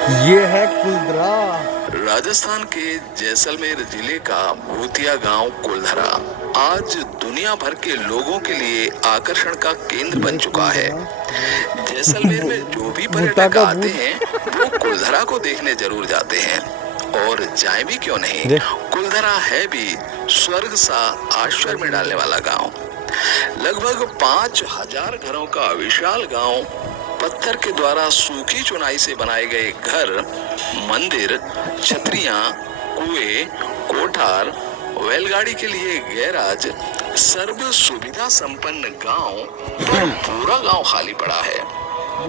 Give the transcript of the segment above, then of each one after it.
ये है कुलधरा। राजस्थान के जैसलमेर जिले का भूतिया गांव कुलधरा आज दुनिया भर के लोगों के लिए आकर्षण का केंद्र बन चुका है। जैसलमेर में जो भी भूता पर्यटक का आते भूत। हैं वो कुलधरा को देखने जरूर जाते हैं, और जाए भी क्यों नहीं। देख। कुलधरा है भी स्वर्ग सा आश्चर्य में डालने वाला गांव। लगभग 5,000 घरों का विशाल गांव, पत्थर के द्वारा सूखी चुनाई से बनाए गए घर, मंदिर, छतरियां, कुएं, कोठार, बैलगाड़ी के लिए गैराज, सर्व सुविधा संपन्न गांव, पर पूरा गांव खाली पड़ा है।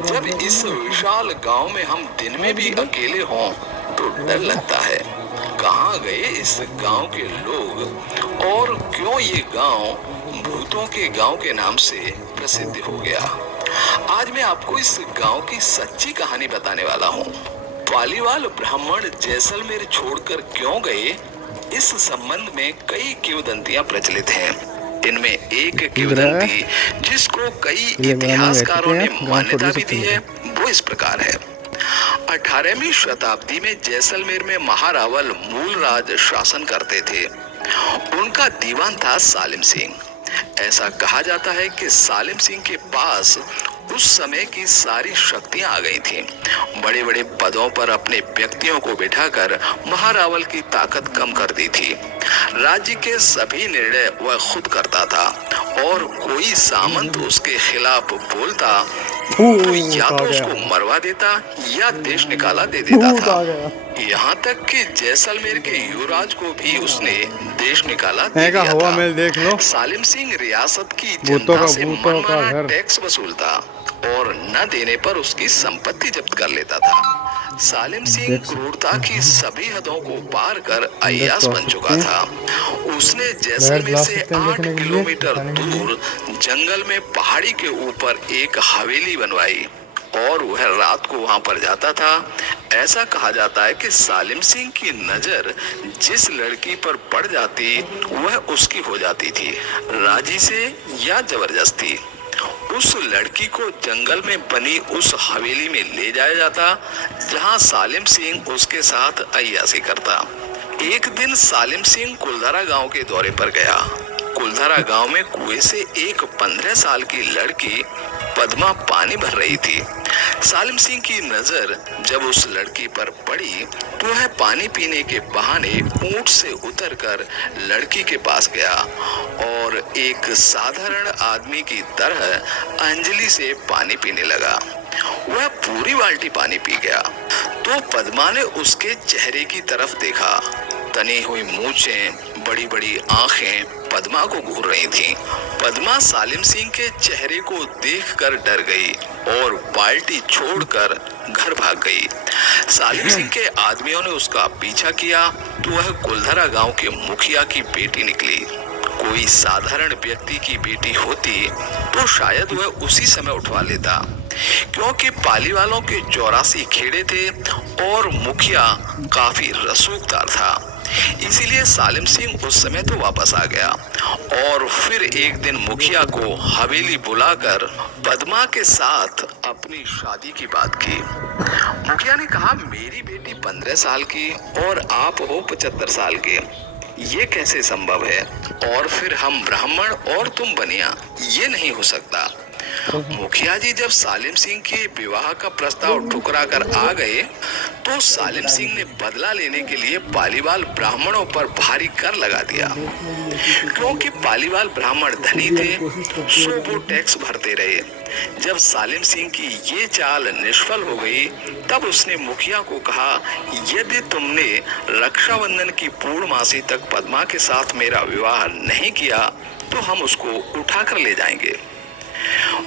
जब इस विशाल गांव में हम दिन में भी अकेले हों तो डर लगता है। कहाँ गए इस गांव के लोग, और क्यों ये गांव भूतों के गांव के नाम से प्रसिद्ध हो गया। आज मैं आपको इस गांव की सच्ची कहानी बताने वाला हूँ। पालीवाल ब्राह्मण जैसलमेर छोड़कर क्यों गए, इस संबंध में कई किंवदंतियां प्रचलित हैं। इनमें एक किंवदंती जिसको कई इतिहासकारों ने मान्यता भी दी है, वो इस प्रकार है। 18वीं शताब्दी में जैसलमेर में महारावल मूलराज शासन करते थे। उनका दीवान था सालिम सिंह। ऐसा कहा जाता है कि सालिम सिंह के पास उस समय की सारी शक्तियां आ गई थीं। बड़े बड़े पदों पर अपने व्यक्तियों को बिठाकर महारावल की ताकत कम कर दी थी। राज्य के सभी निर्णय वह खुद करता था, और कोई सामंत उसके खिलाफ बोलता तो या तो उसको मरवा देता या देश निकाला दे देता था। यहाँ तक कि जैसलमेर के युवराज को भी उसने देश निकाला दे दिया था। में देख लो। सालिम सिंह रियासत की जनता से मनमाना टैक्स वसूलता और न देने पर उसकी संपत्ति जब्त कर लेता था। सालिम सिंह क्रूरता की सभी हदों को पार कर अय्याश बन चुका था। उसने जैसलमेर से 8 किलोमीटर दूर जंगल में पहाड़ी के ऊपर एक हवेली बनवाई, और वह रात को वहां पर जाता था। ऐसा कहा जाता है कि सालिम सिंह की नजर जिस लड़की पर पड़ जाती वह उसकी हो जाती थी, राजी से या जबरदस्ती। उस लड़की को जंगल में बनी उस हवेली में ले जाया जाता, जहां सालिम सिंह उसके साथ अय्याशी करता। एक दिन सालिम सिंह कुलधरा गांव के दौरे पर गया। कुलधरा गांव में कुएं से एक 15 साल की लड़की पद्मा पानी भर रही थी। सालिम सिंह की नजर जब उस लड़की पर पड़ी तो वह पानी पीने के बहाने ऊंट से उतरकर लड़की के पास गया और एक साधारण आदमी की तरह अंजलि से पानी पीने लगा। वह पूरी बाल्टी पानी पी गया तो पद्मा ने उसके चेहरे की तरफ देखा। तनी हुई मूंछें, बड़ी बड़ी आंखें पद्मा को घूर रही थीं। पद्मा सालिम सिंह के चेहरे को देखकर डर गई और बाल्टी छोड़कर घर भाग गई। सालिम सिंह के आदमियों ने उसका पीछा किया तो वह कुलधरा गांव के मुखिया की बेटी निकली। कोई साधारण व्यक्ति की बेटी होती तो शायद वह उसी समय उठवा लेता, क्योंकि पाली वालों के 84 खेड़े थे और मुखिया काफी रसूखदार था। इसीलिए सालिम सिंह उस समय तो वापस आ गया और फिर एक दिन मुखिया को हवेली बुलाकर पद्मा के साथ अपनी शादी की बात की। मुखिया ने कहा, मेरी बेटी 15 साल की और आप हो 75 साल के, ये कैसे संभव है? और फिर हम ब्राह्मण और तुम बनिया, ये नहीं हो सकता। मुखिया जी जब सालिम सिंह के विवाह का प्रस्ताव ठुकरा कर आ गए तो सालिम सिंह ने बदला लेने के लिए पालीवाल ब्राह्मणों पर भारी कर लगा दिया। क्योंकि पालीवाल ब्राह्मण धनी थे सो वो टैक्स भरते रहे। जब सालिम सिंह की ये चाल निष्फल हो गई तब उसने मुखिया को कहा, यदि तुमने रक्षाबंधन की पूर्णमासी तक पद्मा के साथ मेरा विवाह नहीं किया तो हम उसको उठा कर ले जाएंगे।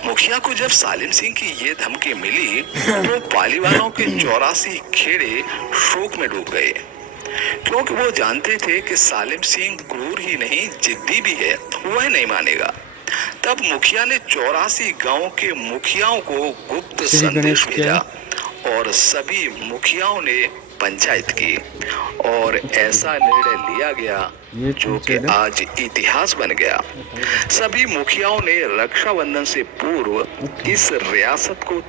मुखिया को जब सालिम सिंह की ये धमकी मिली तो पालीवालों के 84 खेड़े शोक में डूब गए, क्योंकि वो जानते थे कि सालिम सिंह क्रूर ही नहीं जिद्दी भी है, वह नहीं मानेगा। तब मुखिया ने 84 गांव के मुखियाओं को गुप्त संदेश भेजा और सभी मुखियाओं ने पंचायत की और ऐसा निर्णय लिया गया जो कि आज इतिहास बन गया। सभी मुखियाओं ने रक्षाबंधन से पूर्व इस रियासत को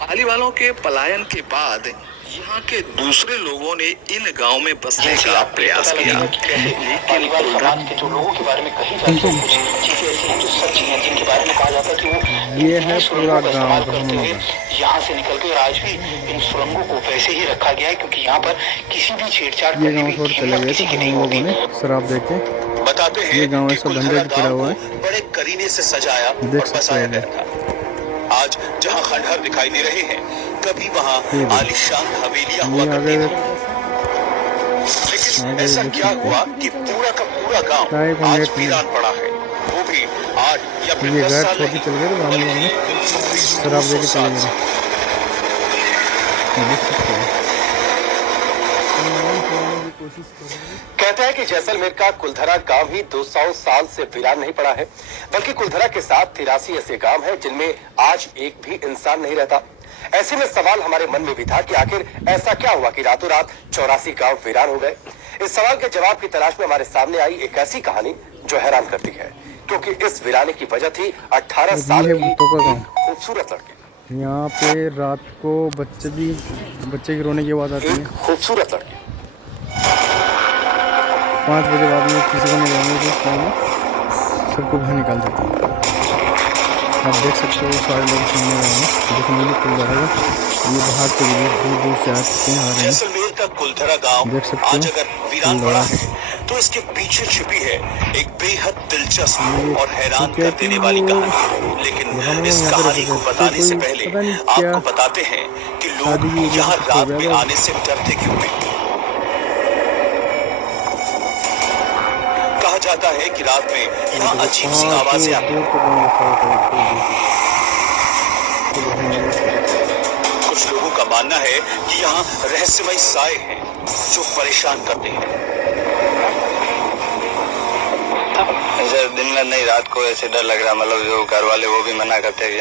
पाली वालों के पलायन के बाद यहाँ के दूसरे लोगों ने इन गांव में बसने का प्रयास किया, लेकिन समाज के जो लोगों के बारे में कही जाती है कुछ चीजें ऐसी हैं जो सच्ची हैं, जिनके बारे में कहा जाता है कि वो ये है पूरा गांव करते हुए यहाँ से निकल के, और आज भी इन सुरंगों को वैसे ही रखा गया है, क्योंकि यहाँ पर किसी भी छेड़छाड़ ये गांव छोड़ चले गए थे हम लोगों ने शराब देके। बताते हैं ये गांव कि ऐसा धंधे पड़ा हुआ है, बड़े करीने से सजाया देख और सकते बसाया हैं। गया था। आज जहाँ खंडहर दिखाई दे रहे हैं, कभी वहाँ आलीशान हवेलियां हुआ करती थी। लेकिन ऐसा क्या हुआ कि पूरा का पूरा गांव आज वीरान पड़ा है, वो भी 8 या फिर 10 साल नहीं, चल गए तो हम लोगों ने शराब देके चले गए। कहते हैं कि जैसलमेर का कुलधरा गांव ही 200 साल से वीरान नहीं पड़ा है, बल्कि कुलधरा के साथ 83 ऐसे गांव हैं जिनमें आज एक भी इंसान नहीं रहता। ऐसे में सवाल हमारे मन में भी था कि आखिर ऐसा क्या हुआ कि रातों रात 84 गांव वीरान हो गए। इस सवाल के जवाब की तलाश में हमारे सामने आई एक ऐसी कहानी जो हैरान करती है, क्योंकि इस वीराने की वजह थी 18 साल की खूबसूरत लड़की। यहाँ पे रात को बच्चे की रोने की आवाज आती है। खूबसूरत लड़की 5 बजे बाद में किसी को नहीं रहने तो उस टाइम में सबको बाहर निकाल देते हैं। आप देख सकते हो सारे लोग सुनने वाले हैं, देखने में खुल रहा है। ये बाहर से भी दूर दूर से आ चुके हैं, आ रहे हैं। जैसलमेर का कुलधरा गांव देख सकते आज हैं अगर वीरान पड़ा है तो इसके पीछे छिपी है एक बेहद दिलचस्प और हैरान कर देने वाली कहानी। लेकिन इस कहानी को बताने से पहले आपको बताते हैं कि लोग यहाँ रात में आने से डरते क्यों हैं। कहा जाता है कि रात में यहाँ अजीब सी आवाजें आती हैं। कुछ लोगों का मानना है कि यहाँ रहस्यमय साए हैं जो परेशान करते हैं। दिन में नहीं, रात को ऐसे डर लग रहा, मतलब जो घर वाले वो भी मना करते हैं